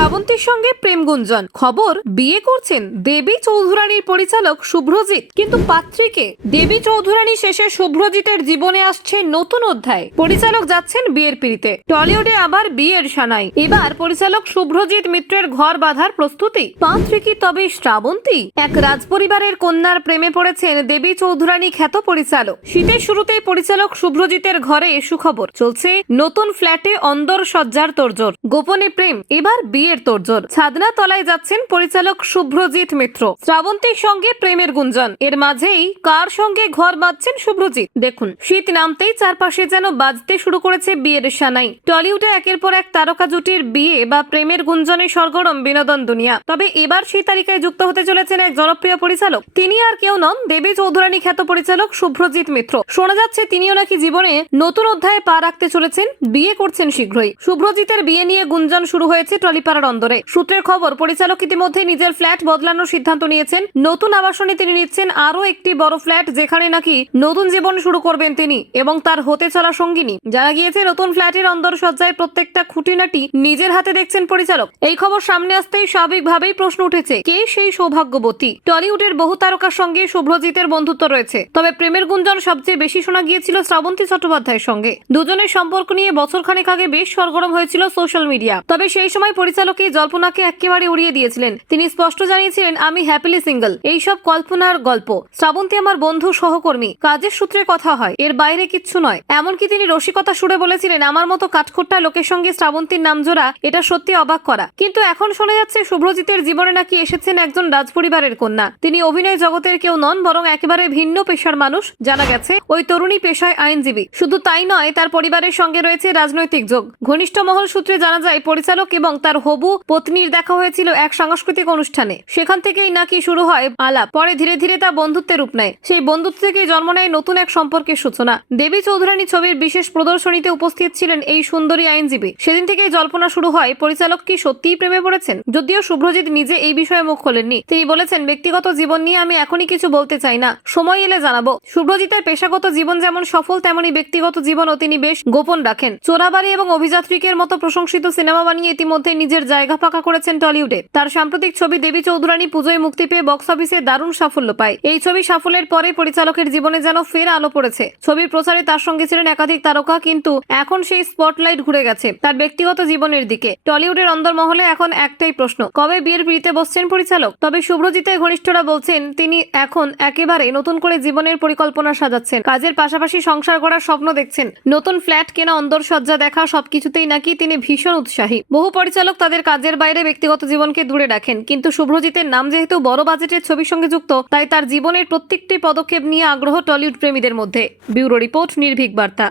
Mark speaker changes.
Speaker 1: শ্রাবন্তীর সঙ্গে প্রেম গুঞ্জন খবর, বিয়ে করছেন দেবী চৌধুরানীর পরিচালক শুভ্রজিৎ। কিন্তু পাত্রীকে দেবী চৌধুরানী শেষে শুভ্রজিতের জীবনে আসছে নতুন অধ্যায়। পরিচালক যাচ্ছেন বিয়ের পিড়িতে। টলিউডে আবার বিয়ের সানাই। এবার পরিচালক শুভ্রজিৎ মিত্রের ঘর বাঁধার প্রস্তুতি। পাত্রী কি তবে শ্রাবন্তী? এক রাজপরিবারের কন্যার প্রেমে পড়েছেন দেবী চৌধুরানী খ্যাত পরিচালক। শীতের শুরুতেই পরিচালক শুভ্রজিতের ঘরে সুখবর চলছে নতুন ফ্ল্যাটে অন্দর সজ্জার তোড়জোড়। গোপনে প্রেম। এবার বিয়ের তোড়জোড়। ছাদনা তলায় যাচ্ছেন পরিচালক শুভ্রজিৎ মিত্র। শ্রাবন্তীর সঙ্গে প্রেমের গুঞ্জন। এর মাঝেই কার সঙ্গে ঘর বাঁধছেন শুভ্রজিৎ? দেখুন, শীত নামতেই চারপাশে যেন বাজতে শুরু করেছে বিয়ের সানাই। টলিউডে একের পর এক তারকা জুটির বিয়ে বা প্রেমের গুঞ্জনে সরগরম বিনোদন দুনিয়া। তবে এবার সেই তালিকায় যুক্ত হতে চলেছেন এক জনপ্রিয় পরিচালক। তিনি আর কেউ নন, দেবী চৌধুরানী খ্যাত পরিচালক শুভ্রজিৎ মিত্র। শোনা যাচ্ছে তিনিও নাকি জীবনে নতুন অধ্যায়ে পা রাখতে চলেছেন। বিয়ে করছেন শীঘ্রই। শুভ্রজিতের বিয়ে নিয়ে গুঞ্জন শুরু হয়েছে টলিপাড়ার অন্দরে। সূত্রের খবর, পরিচালক ইতিমধ্যে নিজের ফ্ল্যাট বদলানোর সিদ্ধান্ত নিয়েছেন। নতুন আবাসনে তিনি নিচ্ছেন আরও একটি বড় ফ্ল্যাট, যেখানে নাকি নতুন জীবন শুরু করবেন তিনি এবং তার হতে চলা সঙ্গিনী। জানা গিয়েছে, নতুন ফ্ল্যাটের অন্দর সজ্জায় প্রত্যেকটা খুঁটিনাটি নিজের হাতে দেখছেন পরিচালক। এই খবর সামনে আসতেই স্বাভাবিকভাবেই প্রশ্ন উঠেছে, কে সেই সৌভাগ্যবতী? টলিউডের বহু তারকার সঙ্গে শুভ্রজিতের বন্ধুত্ব রয়েছে, তবে প্রেমের গুঞ্জন সবচেয়ে বেশি শোনা গিয়েছিল শ্রাবন্তী চট্টোপাধ্যায়ের সঙ্গে। দুজনের সম্পর্ক নিয়ে বছরখানেক আগে বেশ সরগরম হয়েছিল সোশ্যাল মিডিয়া। তবে সেই সময় পরিচালক এই জল্পনাকে একেবারে উড়িয়ে দিয়েছিলেন। তিনি স্পষ্ট জানিয়েছিলেন, আমি হ্যাপিলি সিঙ্গেল এইসব কল্পনার গল্প। শ্রাবন্তী আমার বন্ধু, সহকর্মী। কাজের সূত্রে কথা হয়। এর বাইরে কিচ্ছু নয়। এমনকি তিনি রসিকতা সুরে বলেছিলেন, আমার মতো কাঠখোট্টা লোকের সঙ্গে শ্রাবন্তীর নাম জোড়া, এটা সত্যি অবাক করা। কিন্তু এখন শোনা যাচ্ছে, শুভ্রজিতের জীবনে নাকি এসেছেন একজন রাজপরিবারের কন্যা। তিনি অভিনয় জগতের কেউ নন, বরং একেবারে ভিন্ন পেশার মানুষ। জানা গেছে, ওই তরুণী পেশায় আইনজীবী। শুধু তাই নয়, তার পরিবারের সঙ্গে রয়েছে রাজনৈতিক যোগ। ঘনিষ্ঠ মহল সূত্রে জানা যায়, পরিচালক এবং তার হবু পত্নীর দেখা হয়েছিল এক সাংস্কৃতিক অনুষ্ঠানে। সেখান থেকেই নাকি শুরু হয় আলাপ। পরে ধীরে ধীরে তা বন্ধুত্বের রূপ নেয়। সেই বন্ধুত্ব থেকেই জন্ম নেয় নতুন এক সম্পর্কের সূচনা। দেবী চৌধুরানী ছবির বিশেষ প্রদর্শনীতে উপস্থিত ছিলেন এই সুন্দরী আইনজীবী। সেদিন থেকেই জল্পনা শুরু হয়, পরিচালক কি সত্যিই প্রেমে পড়েছেন? যদিও শুভ্রজিৎ নিজে এই বিষয়ে মুখ খোলেননি। তিনি বলেছেন, ব্যক্তিগত জীবন নিয়ে আমি এখনই কিছু বলতে চাই না। সময় এলে জানাব। শুভ্রজিতের পেশাগত জীবন যেমন সফল তেমনই ব্যক্তিগত জীবনও তিনি বেশ গোপন রাখেন। চোরাবাড়ি এবং অভিযাত্রিকের মতো প্রশংসিত সিনেমা বানিয়ে ইতিমধ্যে নিজের জায়গা পাকা করেছেন টলিউডে। তার সাম্প্রতিক ছবি দেবী চৌধুরানী পুজোয় মুক্তি পেয়ে বক্স অফিসে দারুণ সাফল্য পায়। এই ছবি সাফল্যের পরে পরিচালকের জীবনে যেন ফের আলো পড়েছে। ছবির প্রচারে তার সঙ্গে ছিলেন একাধিক তারকা, কিন্তু এখন সেই স্পটলাইট ঘুরে গেছে তার ব্যক্তিগত জীবনের দিকে। টলিউডের অন্দরমহলে এখন একটাই প্রশ্ন, কবে বিয়ের পিড়িতে বসছেন পরিচালক? তবে শুভ্রজিতের ঘনিষ্ঠরা বলছেন, তিনি এখন একেবারে নতুন করে জীবনের পরিকল্পনা সাজাচ্ছেন। কাজের পাশাপাশি সংসার গড়ার স্বপ্ন দেখছেন। নতুন ফ্ল্যাট কেনা, অন্দরসজ্জা দেখা, সবকিছুতেই নাকি তিনি ভীষণ উৎসাহী। বহু পরিচালক তাদের কাজের বাইরে ব্যক্তিগত জীবনকে দূরে রাখেন। কিন্তু শুভ্রজিতের নাম যেহেতু বড় বাজেটের ছবির সঙ্গে যুক্ত, তাই তার জীবনের প্রত্যেকটি পদক্ষেপ নিয়ে আগ্রহ টলিউড প্রেমীদের মধ্যে। ব্যুরো রিপোর্ট, নির্ভীক বার্তা।